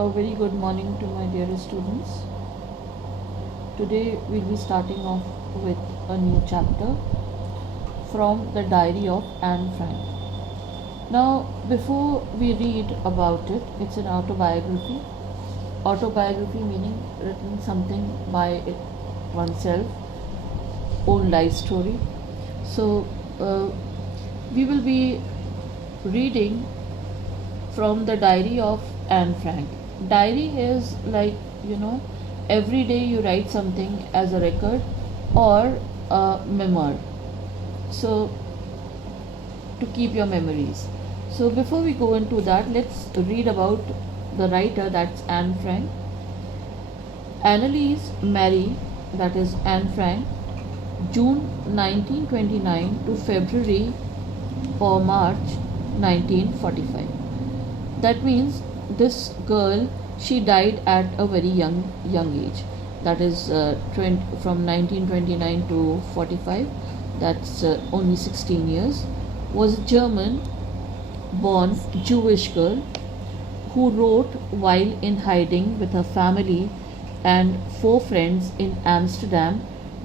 A very good morning to my dearest students. Today we'll be starting off with a new chapter from the diary of Anne Frank. Now, before we read about it, it's an autobiography. Autobiography meaning written something by oneself, own life story. So, we will be reading from the diary of Anne Frank. Diary is like, every day you write something as a record or a memoir. So, to keep your memories. So, before we go into that, let's read about the writer, that's Anne Frank. Annalise Marie, that is Anne Frank, June 1929 to February or March 1945. That means this girl, she died at a very young age. That is from 1929 to 45. That's only 16 years. Was a German born Jewish girl who wrote while in hiding with her family and 4 friends in Amsterdam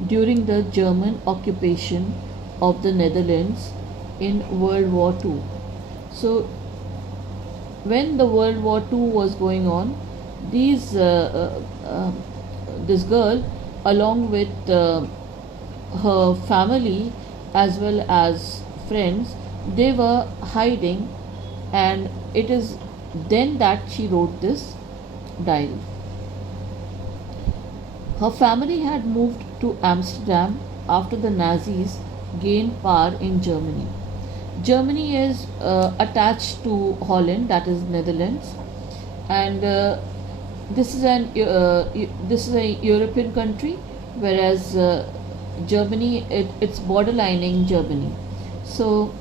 during the German occupation of the Netherlands in World War II. So, when the World War II was going on, this girl, along with her family as well as friends, they were hiding, and it is then that she wrote this diary. Her family had moved to Amsterdam after the Nazis gained power in Germany. Germany is attached to Holland, that is Netherlands, and this is a European country, whereas Germany, it's borderlining Germany. So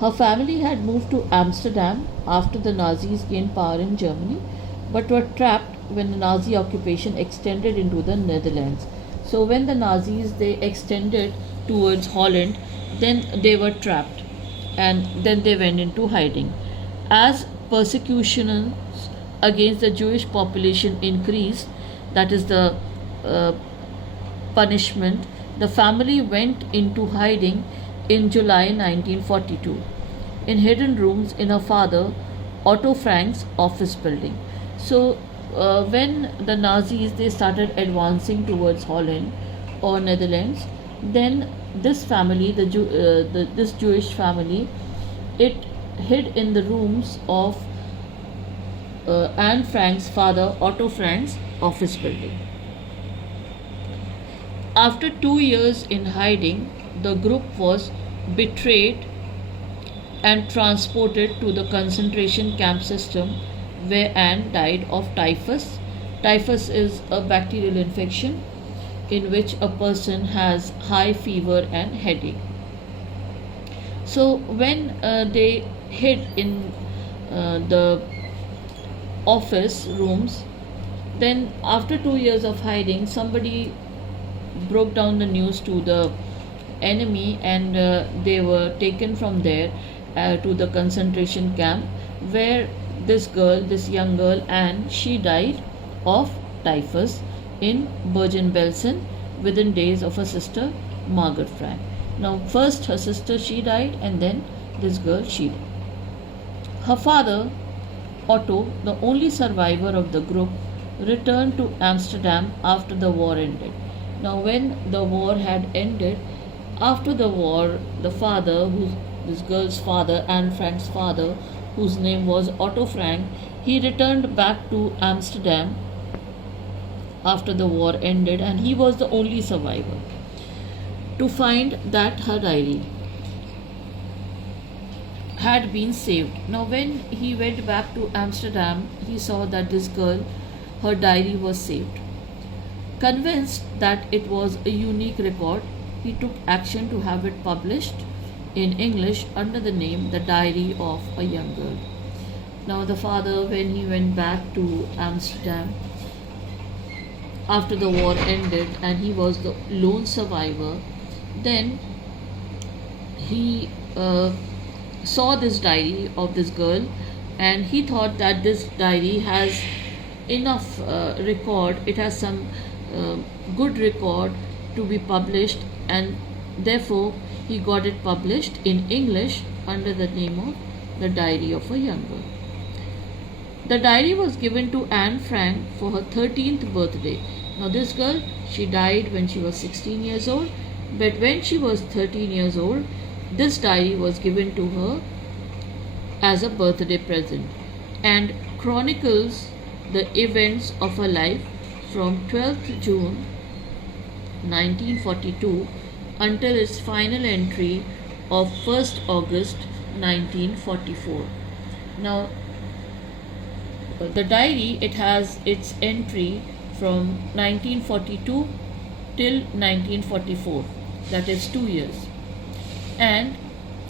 her family had moved to Amsterdam after the Nazis gained power in Germany, but were trapped when the Nazi occupation extended into the Netherlands. So when the Nazis, they extended towards Holland, then they were trapped, and then they went into hiding. As persecutions against the Jewish population increased, that is the punishment, the family went into hiding in July 1942 in hidden rooms in her father Otto Frank's office building. So when the Nazis, they started advancing towards Holland or Netherlands, then this family, this Jewish family, it hid in the rooms of Anne Frank's father Otto Frank's office building. After 2 years in hiding, the group was betrayed and transported to the concentration camp system, where Anne died of typhus. Typhus is a bacterial infection in which a person has high fever and headache. So when they hid in the office rooms, then after 2 years of hiding, somebody broke down the news to the enemy, and they were taken from there to the concentration camp, where this young girl, Anne, she died of typhus in Bergen-Belsen within days of her sister Margaret Frank. Now, first her sister, she died, and then this girl, she died. Her father, Otto, the only survivor of the group, returned to Amsterdam after the war ended. Now, when the war had ended, after the war, the father, this girl's father, Anne Frank's father, whose name was Otto Frank, he returned back to Amsterdam after the war ended, and he was the only survivor, to find that her diary had been saved. Now, when he went back to Amsterdam, he saw that this girl, her diary was saved. Convinced that it was a unique record, he took action to have it published in English under the name The Diary of a Young Girl. Now, the father, when he went back to Amsterdam after the war ended and he was the lone survivor, then he saw this diary of this girl, and he thought that this diary has enough record, it has some uh, good record to be published, and therefore he got it published in English under the name of The Diary of a Young Girl. The diary was given to Anne Frank for her 13th birthday. Now, this girl, she died when she was 16 years old, but when she was 13 years old, this diary was given to her as a birthday present and chronicles the events of her life from 12th June 1942 until its final entry of 1st August 1944. Now, the diary, it has its entry from 1942 till 1944, that is 2 years, and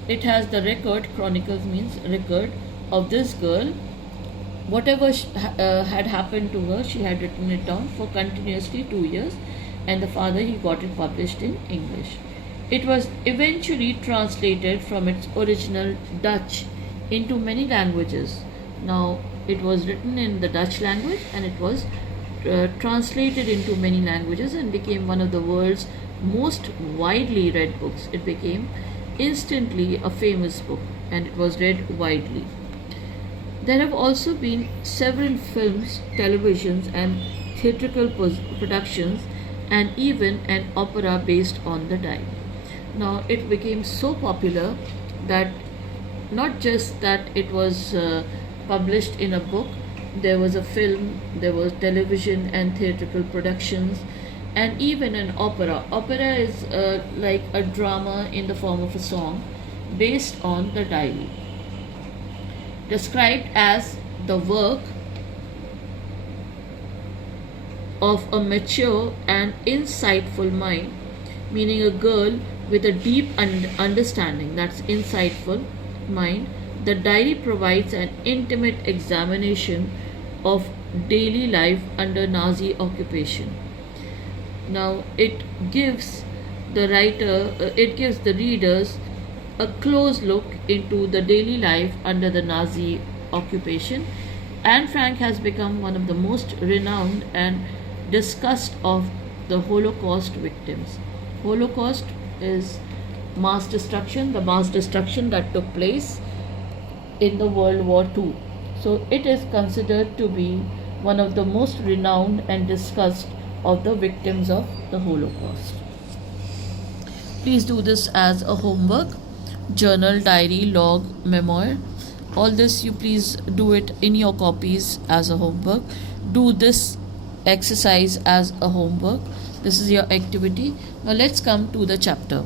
it has the record, chronicles means record, of this girl. Whatever had happened to her, she had written it down for continuously 2 years, and the father, he got it published in English. It was eventually translated from its original Dutch into many languages. Now, it was written in the Dutch language, and it was translated into many languages and became one of the world's most widely read books. It became instantly a famous book, and it was read widely. There have also been several films, televisions, and theatrical productions, and even an opera based on the diary. Now, it became so popular that not just that it was published in a book, there was a film, there was television and theatrical productions, and even an opera. Opera is like a drama in the form of a song based on the diary, described as the work of a mature and insightful mind, meaning a girl with a deep understanding, that's insightful mind. The diary provides an intimate examination of daily life under Nazi occupation. Now, it gives the readers a close look into the daily life under the Nazi occupation. Anne Frank has become one of the most renowned and discussed of the Holocaust victims. Holocaust is mass destruction, the mass destruction that took place in the World War II. So it is considered to be one of the most renowned and discussed of the victims of the Holocaust. Please do this as a homework. Journal, diary, log, memoir. All this you please do it in your copies as a homework. Do this exercise as a homework. This is your activity. Now let's come to the chapter.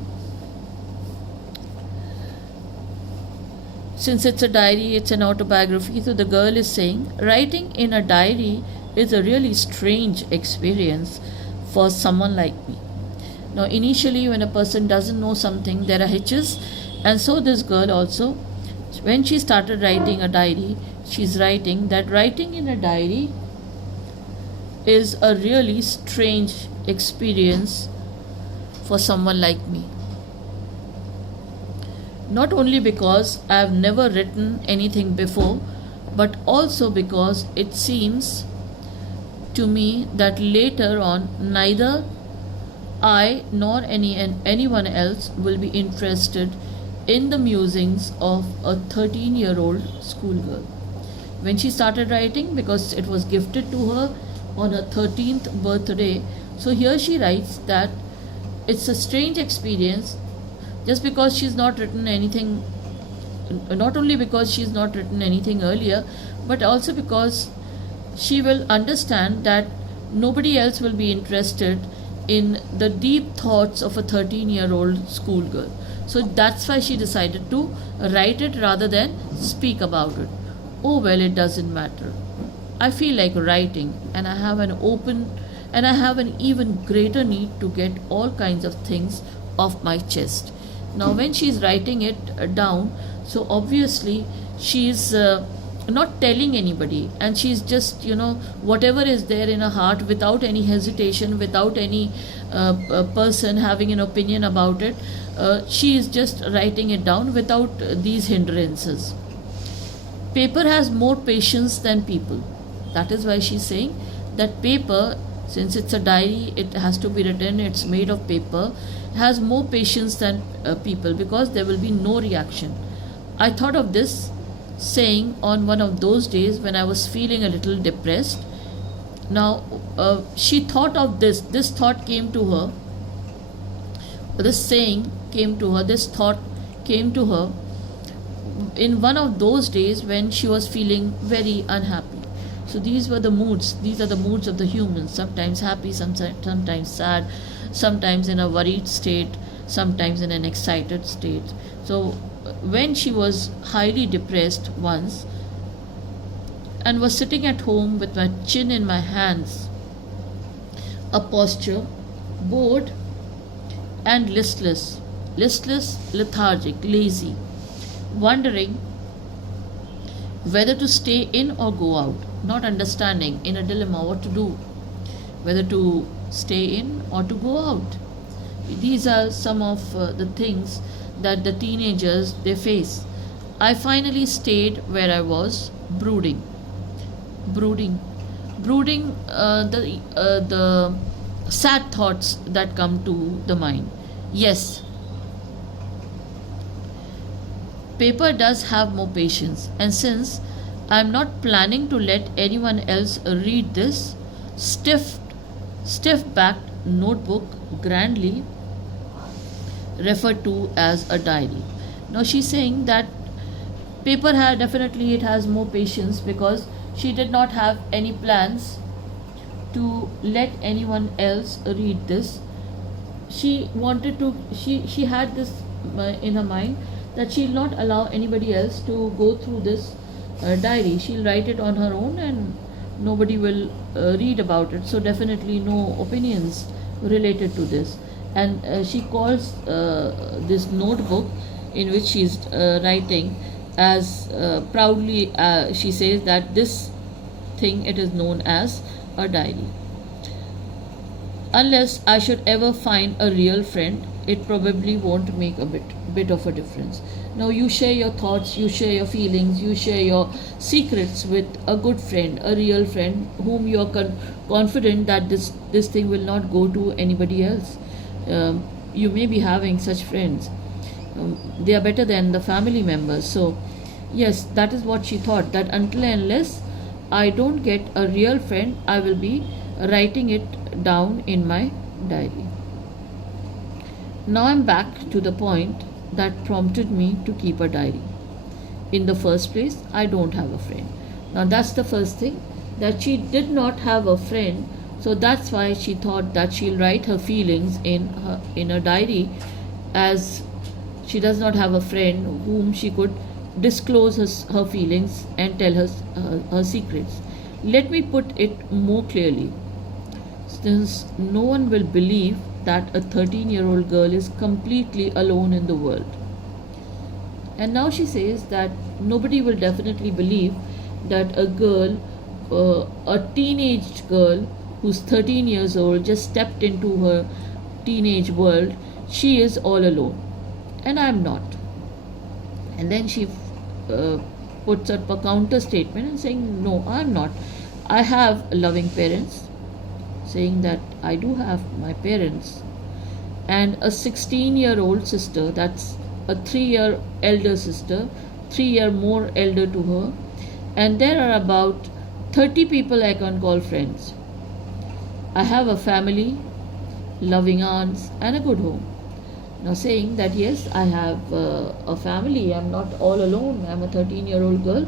Since it's a diary, it's an autobiography, so the girl is saying, writing in a diary is a really strange experience for someone like me. Now, initially, when a person doesn't know something, there are hitches, and so this girl also, when she started writing a diary, she's writing that writing in a diary is a really strange experience for someone like me. Not only because I have never written anything before, but also because it seems to me that later on neither I nor anyone else will be interested in the musings of a 13-year-old schoolgirl. When she started writing, because it was gifted to her on her 13th birthday, so here she writes that it's a strange experience just because she's not written anything, not only because she's not written anything earlier, but also because she will understand that nobody else will be interested in the deep thoughts of a 13-year-old schoolgirl. So that's why she decided to write it rather than speak about it. Oh well, it doesn't matter. I feel like writing, and I have an even greater need to get all kinds of things off my chest. Now when she's writing it down, so obviously she's not telling anybody, and she's just, whatever is there in her heart, without any hesitation, without any person having an opinion about it, she is just writing it down without these hindrances. Paper has more patience than people. That is why she's saying that paper, since it's a diary, it has to be written, it's made of paper, has more patience than people, because there will be no reaction. I thought of this saying on one of those days when I was feeling a little depressed. Now, she thought of this thought came to her, this saying came to her, this thought came to her in one of those days when she was feeling very unhappy. So these are the moods of the humans, sometimes happy, sometimes sad, sometimes in a worried state, sometimes in an excited state. So when she was highly depressed once and was sitting at home with my chin in my hands, a posture, bored and listless, lethargic, lazy, wondering whether to stay in or go out, not understanding, in a dilemma what to do, whether to stay in or to go out. These are some of the things that the teenagers they face. I finally stayed where I was, brooding the sad thoughts that come to the mind. Yes, paper does have more patience, and since I am not planning to let anyone else read this stiff backed notebook, grandly referred to as a diary. Now she's saying that paper definitely it has more patience, because she did not have any plans to let anyone else read this. She wanted to, she had this in her mind that she'll not allow anybody else to go through this diary. She'll write it on her own and nobody will read about it. So definitely no opinions related to this. And she calls this notebook in which she's writing as proudly, she says that this thing, it is known as a diary. Unless I should ever find a real friend, it probably won't make a bit of a difference. Now you share your thoughts, you share your feelings, you share your secrets with a good friend, a real friend, whom you are confident that this thing will not go to anybody else. You may be having such friends. They are better than the family members. So yes, that is what she thought, that until and unless I don't get a real friend, I will be writing it down in my diary. Now I'm back to the point that prompted me to keep a diary. In the first place, I don't have a friend. Now that's the first thing, that she did not have a friend. So that's why she thought that she'll write her feelings in a diary, as she does not have a friend whom she could disclose her feelings and tell her secrets. Let me put it more clearly. Since no one will believe that a 13-year-old girl is completely alone in the world. And now she says that nobody will definitely believe that a girl, a teenage girl who's 13 years old, just stepped into her teenage world, she is all alone. And I'm not. And then she puts up a counter statement and saying, no, I'm not. I have loving parents, saying that I do have my parents, and a 16-year-old sister, that's a 3-year elder sister, 3-year more elder to her, and there are about 30 people I can call friends. I have a family, loving aunts, and a good home. Now saying that yes, I have a family, I'm not all alone, I'm a 13-year-old girl,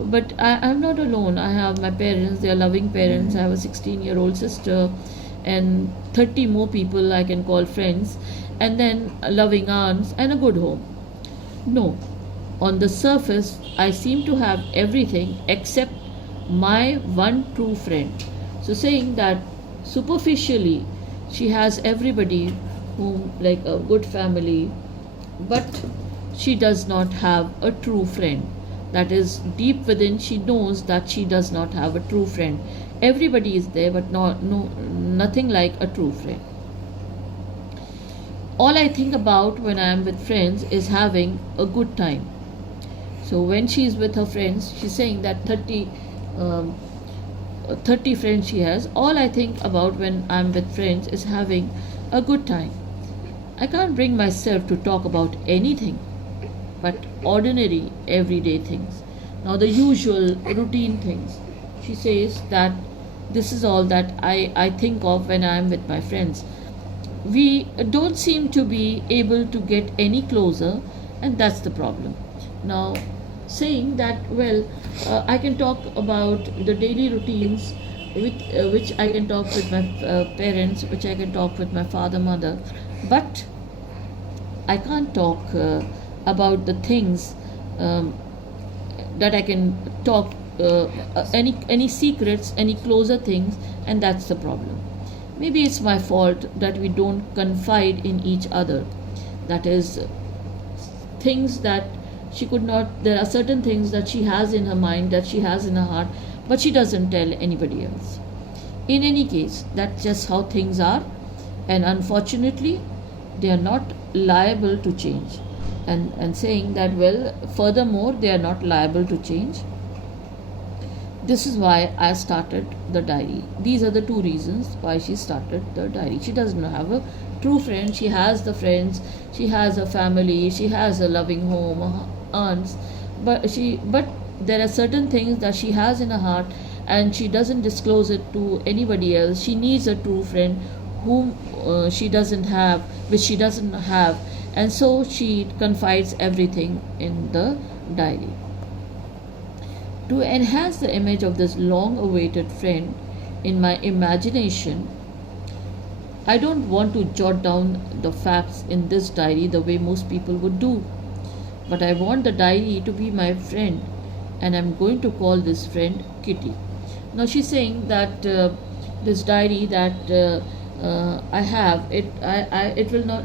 but I'm not alone. I have my parents, they are loving parents, I have a 16-year-old sister, and 30 more people I can call friends, and then loving aunts and a good home. No, on the surface, I seem to have everything except my one true friend. So saying that superficially she has everybody, whom like a good family, but she does not have a true friend. That is, deep within, she knows that she does not have a true friend. Everybody is there, but nothing like a true friend. All I think about when I am with friends is having a good time. So when she is with her friends, she's saying that 30 friends she has. All I think about when I'm with friends is having a good time. I can't bring myself to talk about anything but ordinary everyday things. Now, the usual routine things. She says that this is all that I think of when I'm with my friends. We don't seem to be able to get any closer, and that's the problem. Now, saying that, well, I can talk about the daily routines which I can talk with my parents, which I can talk with my father, mother, but I can't talk about the things that I can talk any secrets, any closer things, and that's the problem. Maybe it's my fault that we don't confide in each other. That is, things that she could not. There are certain things that she has in her mind, that she has in her heart, but she doesn't tell anybody else. In any case, that's just how things are, and unfortunately, they are not liable to change. And saying that, well, furthermore, they are not liable to change. This is why I started the diary. These are the two reasons why she started the diary. She doesn't have a true friend. She has the friends, she has a family, she has a loving home, aunts, but there are certain things that she has in her heart, and she doesn't disclose it to anybody else. She needs a true friend whom she doesn't have, which she doesn't have, and so she confides everything in the diary. To enhance the image of this long awaited friend in my imagination, I don't want to jot down the facts in this diary the way most people would do, but I want the diary to be my friend, and I'm going to call this friend Kitty. Now she's saying that this diary that I have, it will not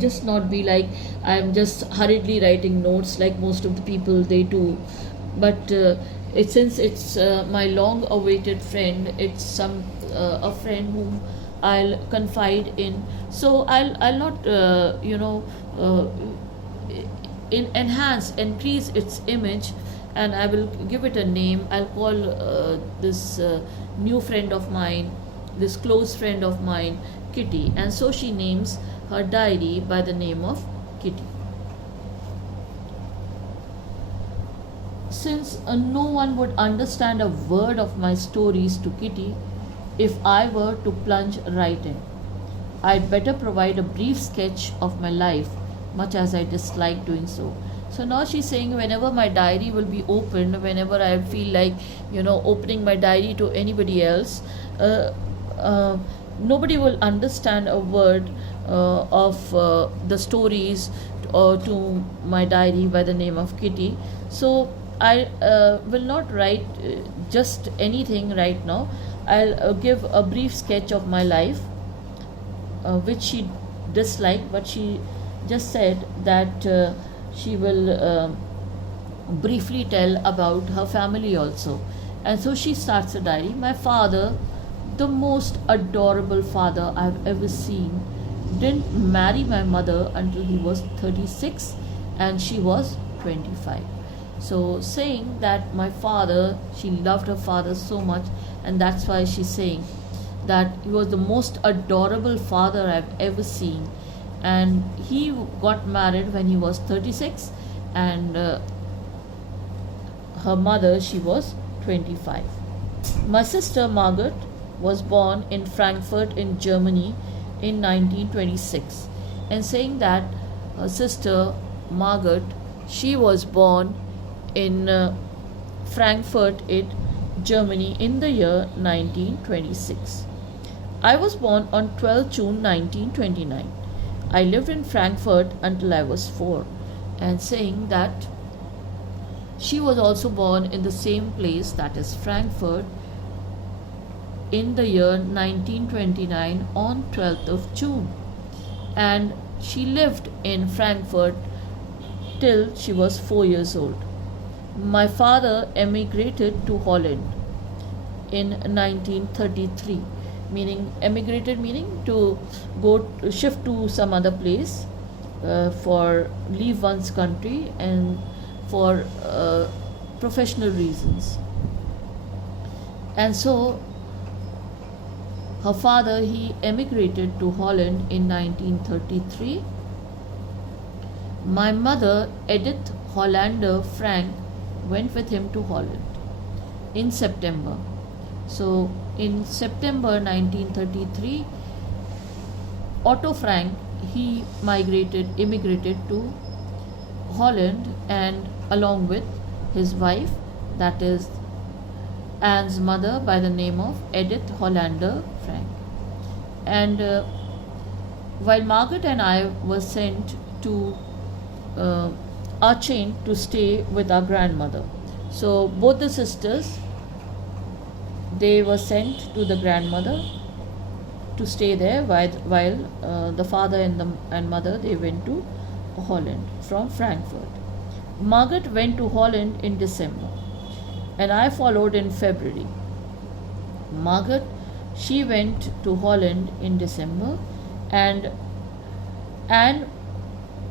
just not be like I'm just hurriedly writing notes like most of the people they do, but since it's my long awaited friend, it's a friend whom I'll confide in. So I'll not increase its image, and I will give it a name. I'll call this new friend of mine, this close friend of mine, Kitty, and so she names her diary by the name of Kitty. Since no one would understand a word of my stories to Kitty if I were to plunge right in, I'd better provide a brief sketch of my life, much as I dislike doing so. So now she's saying, whenever my diary will be opened, whenever I feel like, opening my diary to anybody else, nobody will understand a word of the stories to my diary by the name of Kitty. So I will not write just anything right now. I'll give a brief sketch of my life, which she disliked, but she just said that she will briefly tell about her family also. And so she starts a diary. My father, the most adorable father I've ever seen, didn't marry my mother until he was 36 and she was 25. So saying that my father, she loved her father so much, and that's why she's saying that he was the most adorable father I've ever seen, and he got married when he was 36, and her mother, she was 25. My sister Margaret was born in Frankfurt in Germany in 1926, and saying that her sister Margaret, she was born in Frankfurt in Germany in the year 1926. I was born on 12 June 1929. I lived in Frankfurt until I was 4, and saying that she was also born in the same place, that is Frankfurt, in the year 1929 on 12th of June, and she lived in Frankfurt till she was 4 years old. My father emigrated to Holland in 1933, meaning emigrated meaning to go shift to some other place, for leave one's country and for professional reasons. And so her father, he emigrated to Holland in 1933. My mother, Edith Hollander Frank, went with him to Holland in September. So in September 1933, Otto Frank, he immigrated to Holland, and along with his wife, that is Anne's mother by the name of Edith Hollander Frank. And while Margaret and I were sent to Aachen to stay with our grandmother. So both the sisters, they were sent to the grandmother to stay there while the father and mother, they went to Holland from Frankfurt. Margaret went to Holland in December, and I followed in February. Margaret, she went to Holland in December, and Anne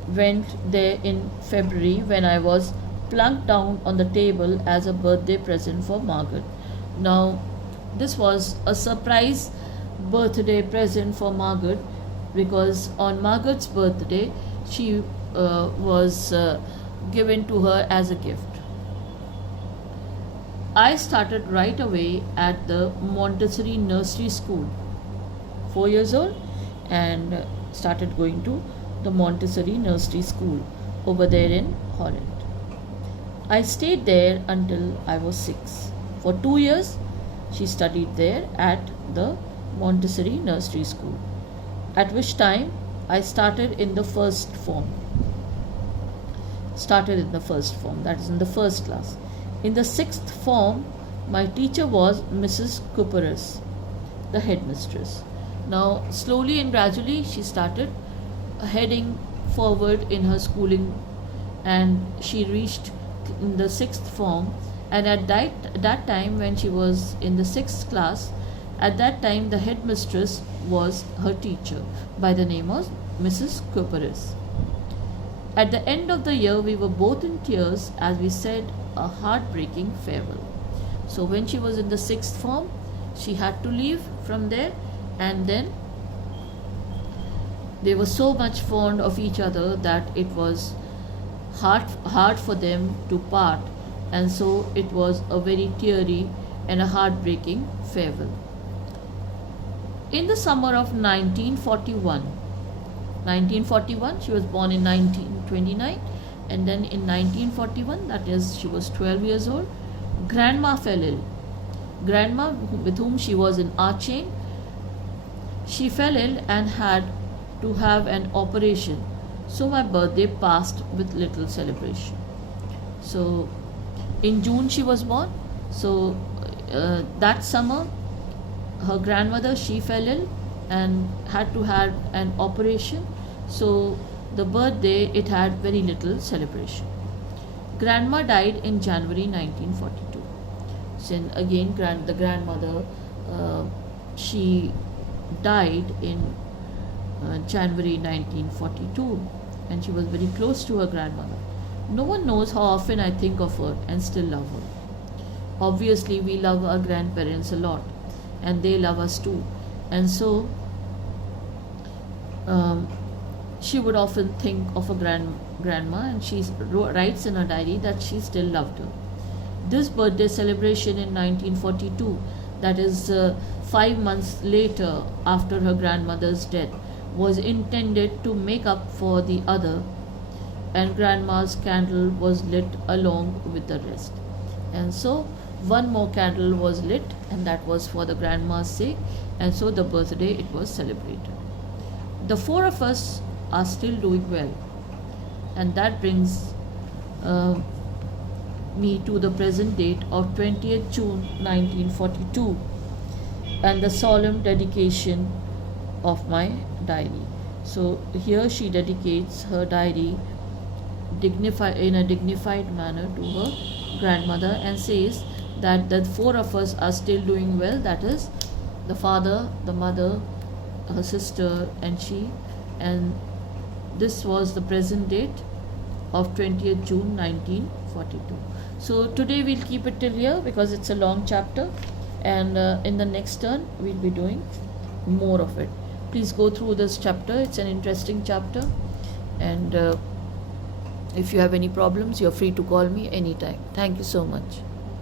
went there in February when I was plunked down on the table as a birthday present for Margaret. Now, this was a surprise birthday present for Margaret, because on Margaret's birthday she was given to her as a gift. I started right away at the Montessori Nursery School, 4 years old, and started going to the Montessori Nursery School over there in Holland. I stayed there until I was 6. For 2 years, she studied there at the Montessori Nursery School, at which time I started in the first form. That is in the first class. In the sixth form, my teacher was Mrs. Cooperis, the headmistress. Now, slowly and gradually, she started heading forward in her schooling, and she reached in the sixth form. And at that time, when she was in the sixth class, at that time the headmistress was her teacher by the name of Mrs. Cooperis. At the end of the year, we were both in tears as we said a heartbreaking farewell. So when she was in the sixth form, she had to leave from there, and then they were so much fond of each other that it was hard for them to part, and so it was a very teary and a heartbreaking farewell. In the summer of 1941, she was born in 1929, and then in 1941, that is, she was 12 years old, Grandma fell ill. Grandma, with whom she was in Aachen, she fell ill and had to have an operation. So my birthday passed with little celebration. So in June she was born. So that summer, her grandmother, she fell ill and had to have an operation. So the birthday, it had very little celebration. Grandma died in January 1942. Then again, the grandmother, she died in January 1942, and she was very close to her grandmother. No one knows how often I think of her and still love her. Obviously, we love our grandparents a lot, and they love us too. And so, she would often think of her grandma, and she writes in her diary that she still loved her. This birthday celebration in 1942, that is 5 months later after her grandmother's death, was intended to make up for the other, and grandma's candle was lit along with the rest. And so one more candle was lit, and that was for the grandma's sake, and so the birthday, it was celebrated. The four of us are still doing well, and that brings me to the present date of 20th June 1942 and the solemn dedication of my diary. So here she dedicates her diary in a dignified manner to her grandmother and says that the four of us are still doing well, that is the father, the mother, her sister, and she. And this was the present date of 20th June 1942. So today we'll keep it till here because it's a long chapter, and in the next turn we'll be doing more of it. Please go through this chapter, it's an interesting chapter, and if you have any problems, you're free to call me anytime. Thank you so much.